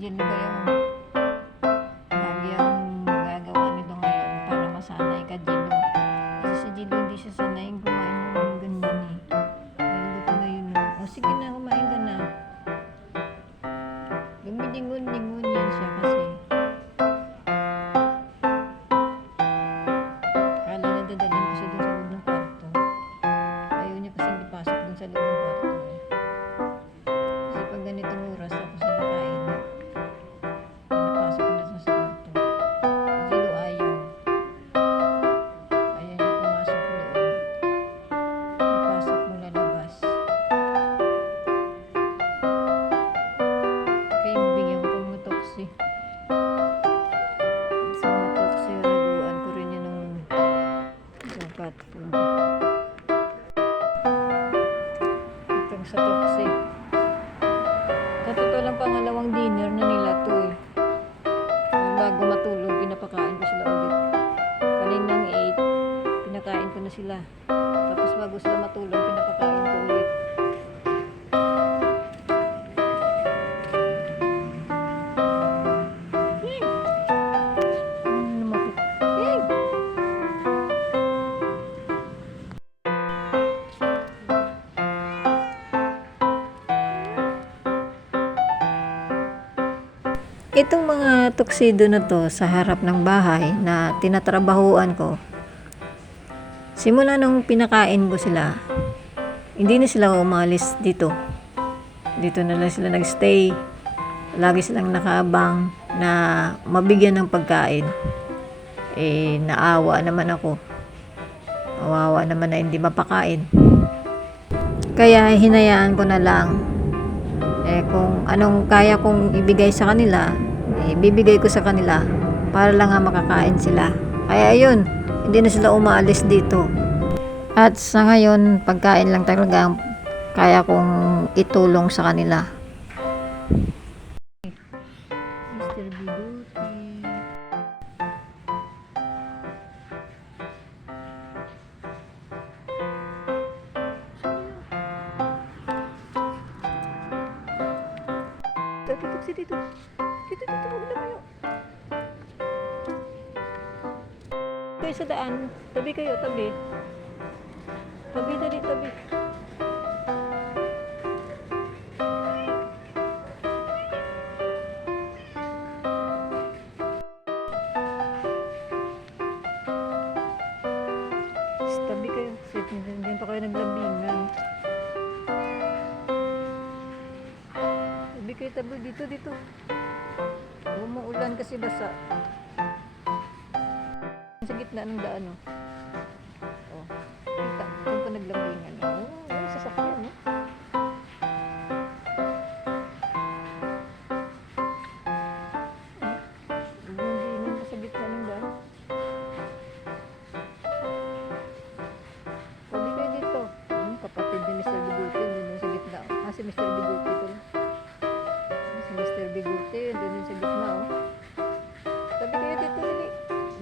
Jill kaya lagi ang gagawa nito ngayon para masanay ka, Jill. Kasi si Jill hindi siya sanay kumain ng ganyan eh. Ayun, luto na yun. O sige na, kumain ka na. Lumilingon-lingon yan siya kasi. Kala na dadalhin ko siya dun sa loob ng kwarto. Ayaw niya kasing ipasok dun sa loob ng kwarto eh. Kasi pag ganitong oras tapos na nakain, pinapasok ko na sa kwarto. Jilo ayaw. Ayaw niya pumasok loob. Ipasok mo lalabas. Kaya bigyan ko pang matoksi. Sa matoksi, laguan ko rin yun ng cat food. Itong sa toksi. Sa totoo lang, pangalawang dinner na nila to eh. Bago matulog, pinapakain ko sila ulit. Kaninang 8, pinakain ko na sila. Tapos bago sila matulog, pinapakain ko ulit. Lumapit. Itong mga tuxedo na to sa harap ng bahay na tinatrabahuan ko, simula nung pinakain ko sila, hindi na sila umalis dito. Dito na lang sila nagstay. Lagi silang nakaabang na mabigyan ng pagkain. Eh, naawa naman ako. Awawa naman na hindi mapakain. Kaya hinayaan ko na lang. Eh, kung anong kaya kong ibigay sa kanila, bibigay ko sa kanila para lang nga makakain sila. Kaya ayun, hindi na sila umaalis dito. At sa ngayon, pagkain lang talaga ang kaya kong itulong sa kanila. Mr. Bibuti. Tutok dito. Dito, huwag na kayo. Kayo sa daan. Tabi kayo, tabi. Tabi, dali, tabi. Tabi kayo. Hindi pa kayo naglambingan. Tabi kayo, tabi. Dito. Umuulan kasi basa. Sa gitna ng daan, oh. Oh. Kita, doon pa naglambingan. Oh, sasakyan, oh. Naglambingan pa sa gitna ng daan. Tabi kayo dito. Kapatid ni Mr. Bigote, doon sa gitna. Si Mr. Bigote ko. Si Mr. Bigote, doon sa gitna, oh. Tabi kayo dito, dali.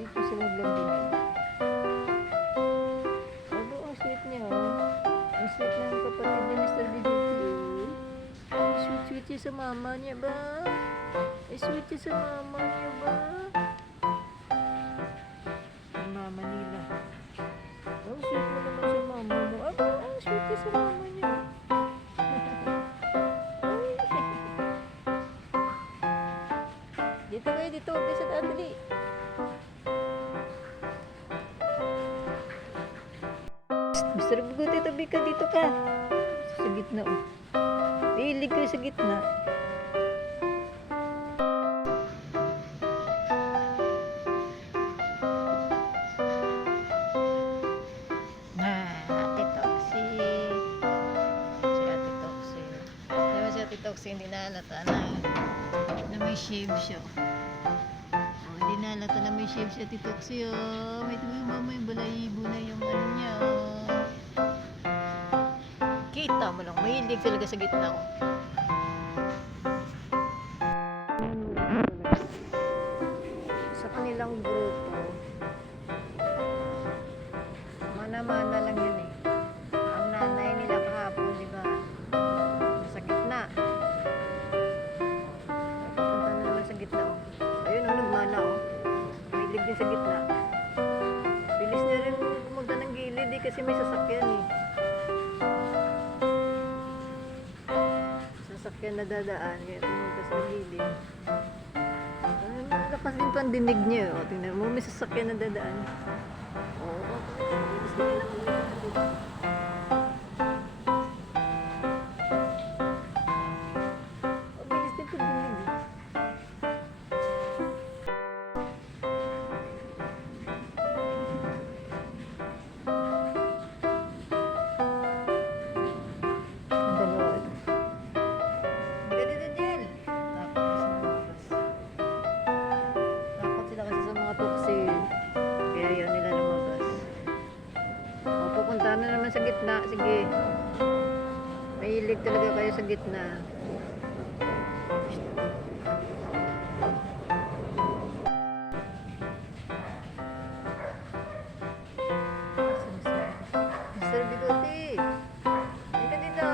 Dito sila naglambingan. Ano, ang sweet niya, oh. Ang sweet ng kapatid ni Mr. Bigote, oh. Ang sweet siya sa mama niya ba? Ay, sweet siya sa mama niya ba? Ang mama nila. Ang sweet mo naman sa mama mo. Aba, ang sweet niya sa mama niya. Dito kayo, dito. Huwag kayo sa daan, dali. Mr. Bigote, tabi ka, dito ka. Sa gitna, oh. Ilig kayo sa gitna. Ate Toxie. Si Ate Toxie. Diba si Ate Toxie hindi nahalata na may shave siya. Oh, hindi nahalata na may shave siya, Ate Toxie. Oh, may tumama yung balahibo na yung ano niya. Oh. Kita mo lang, mahilig talaga sa gitna ko. Sa kanilang grupo, mana-mana lang yun eh. Ang nanay nila kahapon, di ba? Sa gitna. Pupunta din sa gitna. Bilis niya rin pumunta ng gilid eh, kasi may sasakyan eh. Sasakyan na dadaan, kaya pumunta sa gilid. Lakas din pa ang dinig niya. O, tingnan mo, may sasakyan na dadaan. Oo, bilis na lang pumunta. Bilis din pa dinig eh. Pupunta na naman sa gitna. Sige. Mahilig talaga kayo sa gitna. Mr. Bigote. Halika dito.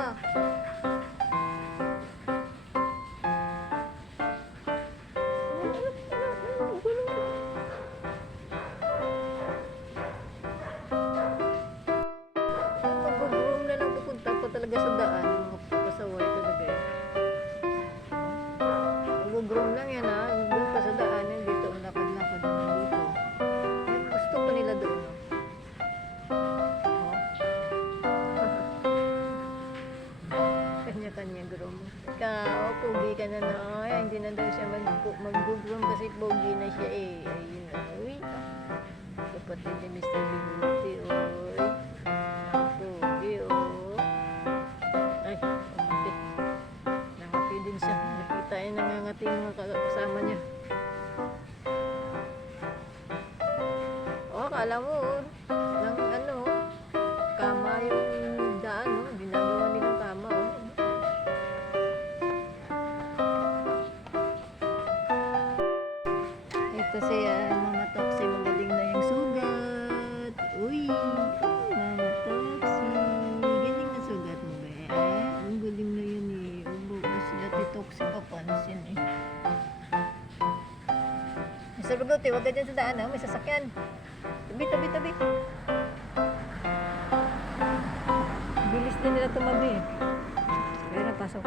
Talaga sa daan, yung mga papasaway talaga eh. Mag-groom lang yan ha, doon pa sa daan yan, dito ang lakad-lakad naman dito. Gusto pa nila doon. Oh. Kanya-kanya groom. Ikaw, pogi ka na na. Ay, hindi na daw siya mag-groom kasi pogi na siya eh. Ayun na. Uy. Kapatid ni Mr. Bigote, oy. Pogi, oh. Din siya. Nakita ay nangangati yung mga kasama niya. O, akala mo, ng ano, kama yung daan, no? Ginagawa nilang kama, oh. Ito siya, Mama Toxie, magaling na yung sugat. Uy, Mama Toxie. Galing na sugat mo ba? Ang galing na yun eh. Toxic pa pansin eh. Mr. Bigote, huwag ka dyan sa daan ha. May sasakyan. Tabi. Bilis din nila tumabi. Sige na, pasok.